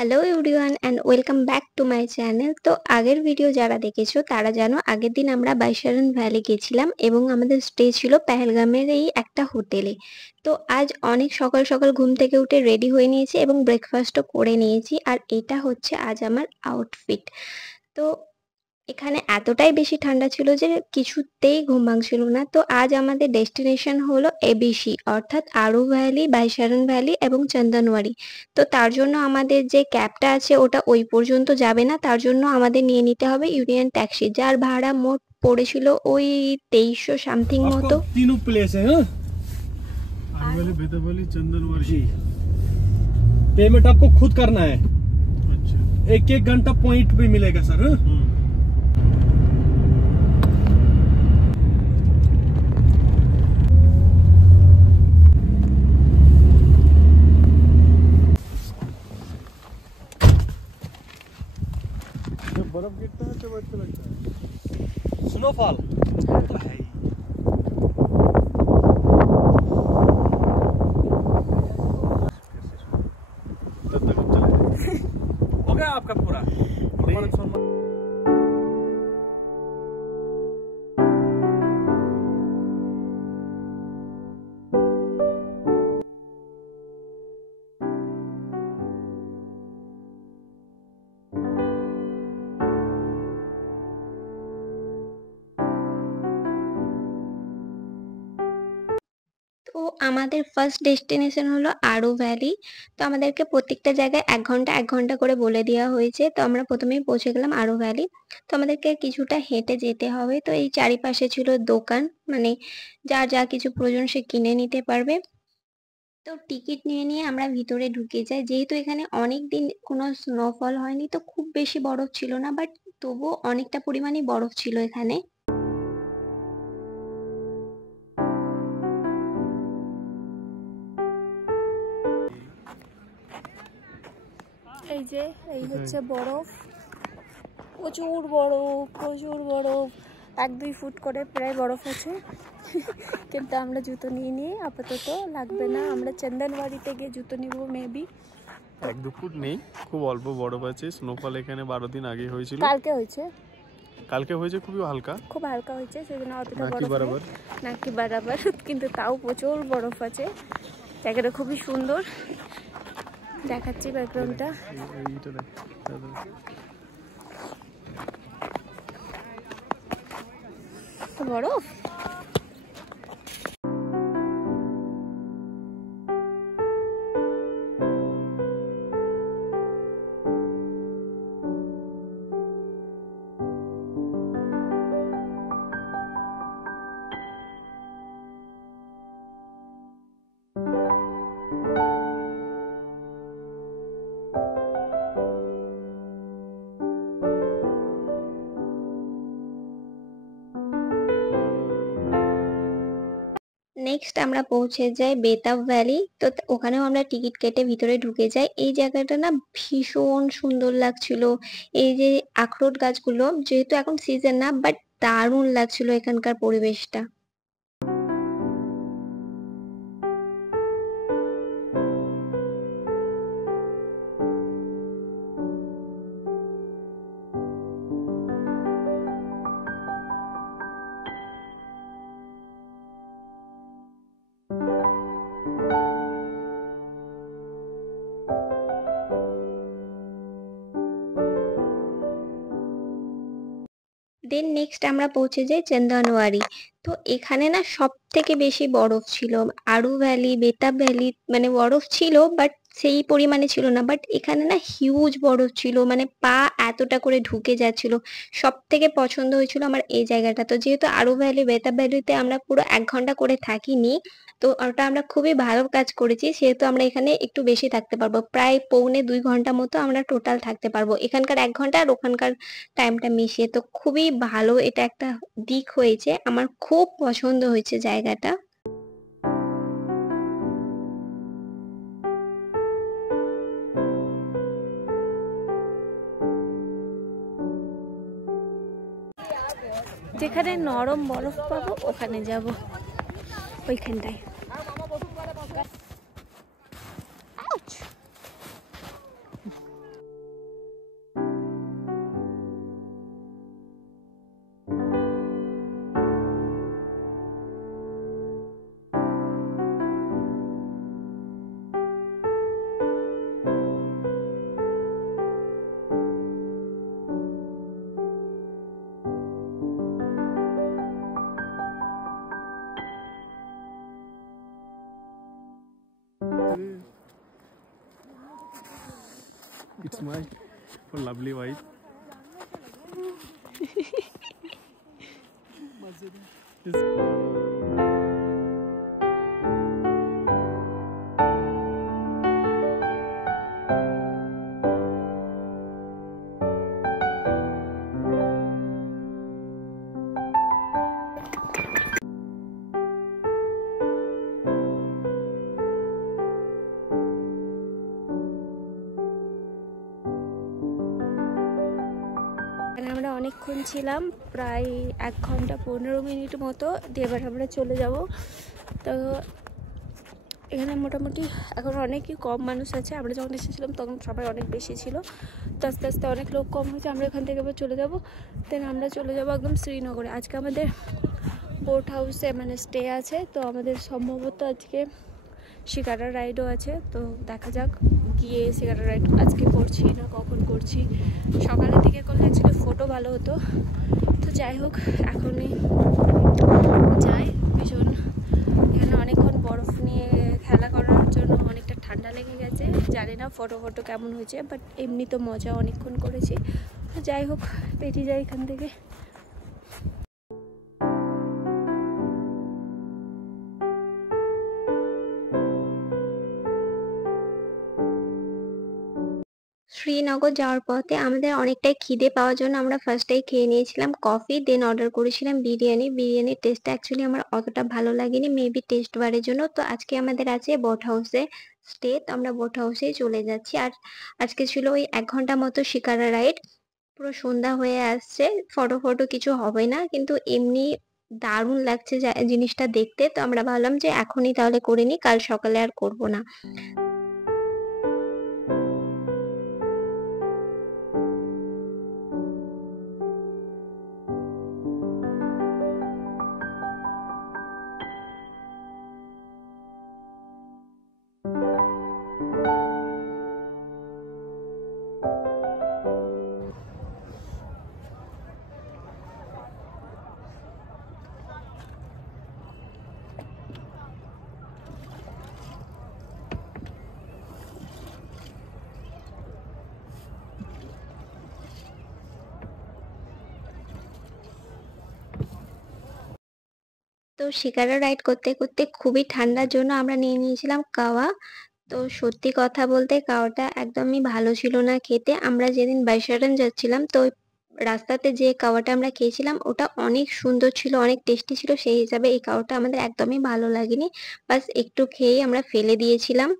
Hello everyone and welcome back to my channel. তো আগের video যারা দেখেছো তারা জানো আগের দিন আমরা বাইশারন ভ্যালি গেছিলাম এবং আমাদের স্টে ছিল পেহেলগামের এই একটা হোটেলে। তো আজ অনেক সকাল সকাল ঘুম থেকে উঠে রেডি হয়ে নিয়েছি এবং ব্রেকফাস্টও করে নিয়েছি, আর এটা হচ্ছে আজ আমার আউটফিট। তো এখানে এতটাই বেশি ঠান্ডা ছিল যে কিছুতেই ঘুম ভাঙছিল না। তো আজ আমাদের ডেস্টিনেশন হলো এবিসি, অর্থাৎ আরু ভ্যালি, বাইশারন ভ্যালি এবং চন্দনওয়ারি। তো তার জন্য আমাদের যে ক্যাবটা আছে ওটা ওই পর্যন্ত যাবে না, তার জন্য আমাদের নিয়ে নিতে হবে ইউনিয়ন ট্যাক্সি, যার ভাড়া মোট পড়েছিল ওই 2300 সামথিং মতো। तीनों प्लेस है हाँ? आरू वैली, बेतवाली, चंदनवारी। पेमेंट आपको खुद करना है। अच्छा। एक एक घंटा पॉइंट भी मिलेगा सर। हाँ? जब बर्फ गिरता है तब अच्छा लगता है। स्नोफॉल है। हो गया आपका पूरा। তো আমাদের ফার্স্ট ডেস্টিনেশন হলো আরু ভ্যালি। তো আমাদেরকে প্রত্যেকটা জায়গায় 1 ঘন্টা করে বলে দেওয়া হয়েছে। তো আমরা প্রথমেই পৌঁছে গেলাম আরু ভ্যালি। তো আমাদেরকে কিছুটা হেঁটে যেতে হবে। তো এই চারিপাশে ছিল দোকান, মানে যার যা কিছু প্রয়োজন সে কিনে নিতে পারবে। তো টিকিট নিয়ে আমরা ভিতরে ঢুকে যাই। যেহেতু এখানে অনেক দিন কোনো স্নোফল হয়নি, তো খুব বেশি বরফ ছিল না, বাট তবুও অনেকটা পরিমাণে বরফ ছিল এখানে। এই যে এই হচ্ছে বরফ, প্রচুর বরফ, প্রচুর বরফ, 1-2 ফুট করে প্রায় বরফ আছে। কিন্তু আমরা জুতো নিয়ে আপাতত লাগবে না, আমরা চন্দনওয়ারিতে গিয়ে জুতো নিব মেবি। 1-2 ফুট নেই, খুব অল্প বরফ আছে। স্নোফল এখানে 12 দিন আগে হয়েছিল। কালকে হয়েছে খুবই হালকা, খুব হালকা হয়েছে, সেজন্য অতটা নাকি বরফ বরাবর নাকি বরাবর, কিন্তু তাও প্রচুর বরফ আছে। জায়গাটা খুবই সুন্দর, দেখাচ্ছি ব্যাকগ্রাউন্ডটা। এইটা দেখ, বরফ নেক্সট আমরা পৌঁছে যাই বেতাব ভ্যালি। তো ওখানেও আমরা টিকিট কেটে ভিতরে ঢুকে যাই। এই জায়গাটা না ভীষণ সুন্দর লাগছিল। এই যে আখরোট গাছগুলো, যেহেতু এখন সিজন না, বাট দারুণ লাগছিল এখানকার পরিবেশটা। দেন নেক্সট আমরা পৌঁছে যাই চন্দনওয়ারি। তো এখানে না সব থেকে বেশি বরফ ছিল। আরু ভ্যালি, বেতাব ভ্যালি মানে বরফ ছিল, বাট সেই পরিমাণে ছিল না। বাট এখানে না হিউজ বরফ ছিল, মানে পা এতটা করে ঢুকে যাচ্ছিল। সব থেকে পছন্দ হয়েছিল আমার এই জায়গাটা। তো যেহেতু আরু ভ্যালি, বেতাব ভ্যালিতে আমরা পুরো 1 ঘন্টা করে থাকিনি, তো ওটা আমরা খুবই ভালো কাজ করেছি, সেহেতু আমরা এখানে একটু বেশি থাকতে পারবো। প্রায় 1.25 ঘন্টা মতো আমরা টোটাল থাকতে পারবো, এখানকার 1 ঘন্টা আর ওখানকার টাইমটা মিশিয়ে। তো খুবই ভালো, এটা একটা দিক হয়েছে, আমার খুব পছন্দ হয়েছে জায়গাটা। যেখানে নরম বরফ পাবো ওখানে যাব, ওইখানটায়। my lovely wife. আমরা অনেকক্ষণ ছিলাম, প্রায় 1 ঘন্টা 15 মিনিট মতো, দিয়ে এবার আমরা চলে যাব। তো এখানে মোটামুটি এখন অনেকই কম মানুষ আছে, আমরা যখন এসেছিলাম তখন সবাই অনেক বেশি ছিল, তো আস্তে আস্তে অনেক লোক কম হয়েছে। আমরা এখান থেকে এবার চলে যাব, দেন আমরা চলে যাব একদম শ্রীনগরে। আজকে আমাদের বোট হাউসে মানে স্টে আছে, তো আমাদের সম্ভবত আজকে শিকারা রাইডও আছে। তো দেখা যাক গিয়ে শিকারা রাইড আজকে করছি না কখন করছি। সকালের দিকে করলে অ্যাকচুয়ালি ফটো ভালো হতো, তো যাই হোক এখনই যাই। ভীষণ এখানে অনেকক্ষণ বরফ নিয়ে খেলা করার জন্য অনেকটা ঠান্ডা লেগে গেছে, জানি না ফটো কেমন হয়েছে, বাট এমনি তো মজা অনেকক্ষণ করেছি। তো যাই হোক বেরিয়ে যাই এখান থেকে। শ্রীনগর যাওয়ার পথে আমাদের অনেকটাই খিদে পাওয়ার জন্য আমরা ফার্স্টেই খেয়ে নিয়েছিলাম কফি, দেন অর্ডার করেছিলাম বিরিয়ানির টেস্টটা অ্যাকচুয়ালি আমার অতটা ভালো লাগেনি, মেবি টেস্ট বারের জন্য। তো আজকে আমাদের আছে বোট হাউসে স্টে, তো আমরা বোট হাউসেই চলে যাচ্ছি। আর আজকে ছিল ওই 1 ঘন্টা মতো শিকারা রাইড। পুরো সন্ধ্যা হয়ে আসছে, ফটো কিছু হবে না, কিন্তু এমনি দারুণ লাগছে জিনিসটা দেখতে। তো আমরা ভাবলাম যে এখনই তাহলে করে নিই, কাল সকালে আর করব না। তো শিকারা রাইড করতে করতে খুবই ঠান্ডার জন্য আমরা নিয়ে নিয়েছিলাম কাওয়া। তো সত্যি কথা বলতে কাওয়াটা একদমই ভালো ছিল না খেতে। আমরা যেদিন বাইশারান যাচ্ছিলাম, তো ওই রাস্তাতে যে কাওয়াটা আমরা খেয়েছিলাম ওটা অনেক সুন্দর ছিল, অনেক টেস্টি ছিল, সেই হিসাবে এই কাওয়াটা আমাদের একদমই ভালো লাগেনি। বাস একটু খেয়েই আমরা ফেলে দিয়েছিলাম।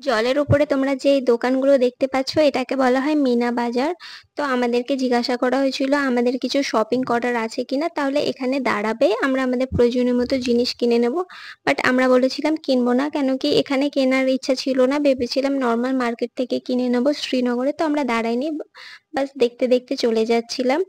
জলের উপরে তোমরা যে দোকানগুলো দেখতে পাচ্ছ এটাকে বলা হয় মিনা বাজার। তো আমাদেরকে জিজ্ঞাসা করা হয়েছিল আমাদের কিছু শপিং করার আছে কিনা, তাহলে এখানে দাঁড়াবে, আমরা আমাদের প্রয়োজনীয় মতো জিনিস কিনে নেব। বাট আমরা বলেছিলাম কিনবো না, কেন কি এখানে কেনার ইচ্ছা ছিল না, ভেবেছিলাম নর্মাল মার্কেট থেকে কিনে নেব শ্রীনগরে। তো আমরা দাঁড়াইনি, বাস দেখতে দেখতে চলে যাচ্ছিলাম।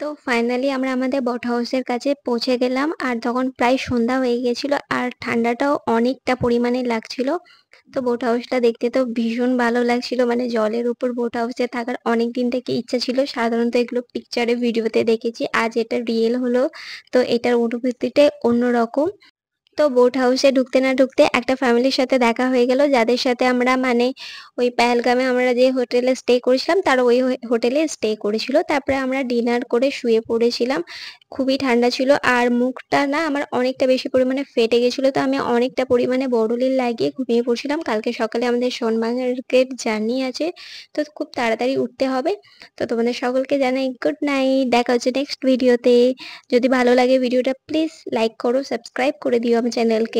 তো ফাইনালি আমরা আমাদের বোট হাউসের কাছে পৌঁছে গেলাম, আর তখন প্রায় সন্ধ্যা হয়ে গেছিল। আর ঠান্ডাটাও অনেকটা পরিমাণে লাগছিল। তো বোট হাউসটা দেখতে তো ভীষণ ভালো লাগছিল, মানে জলের উপর বোট হাউসে থাকার অনেক দিন থেকে ইচ্ছা ছিল। সাধারণত এগুলো পিকচারে ভিডিওতে দেখেছি, আজ এটা রিয়েল হলো। তো এটার অনুভূতিটাই অন্যরকম। তো বোট হাউসে ঢুকতে না ঢুকতে একটা ফ্যামিলির সাথে দেখা হয়ে গেল, যাদের সাথে আমরা মানে ওই পেহেলগামে আমরা যে হোটেলে স্টে করেছিলাম তারা ওই হোটেলে স্টে করেছিল। তারপরে আমরা ডিনার করে শুয়ে পড়েছিলাম। খুবই ঠান্ডা ছিল আর মুখটা না আমার অনেকটা বেশি পরিমাণে ফেটে গেছিলো, তো আমি অনেকটা পরিমাণে বড়লিন লাগিয়ে ঘুমিয়ে পড়ছিলাম। কালকে সকালে আমাদের সোনমার্গের জার্নি আছে, তো খুব তাড়াতাড়ি উঠতে হবে। তো তোমাদের সকলকে জানাই গুড নাইট, দেখা হচ্ছে নেক্সট ভিডিওতে। যদি ভালো লাগে ভিডিওটা প্লিজ লাইক করো, সাবস্ক্রাইব করে দিও আমার চ্যানেলকে।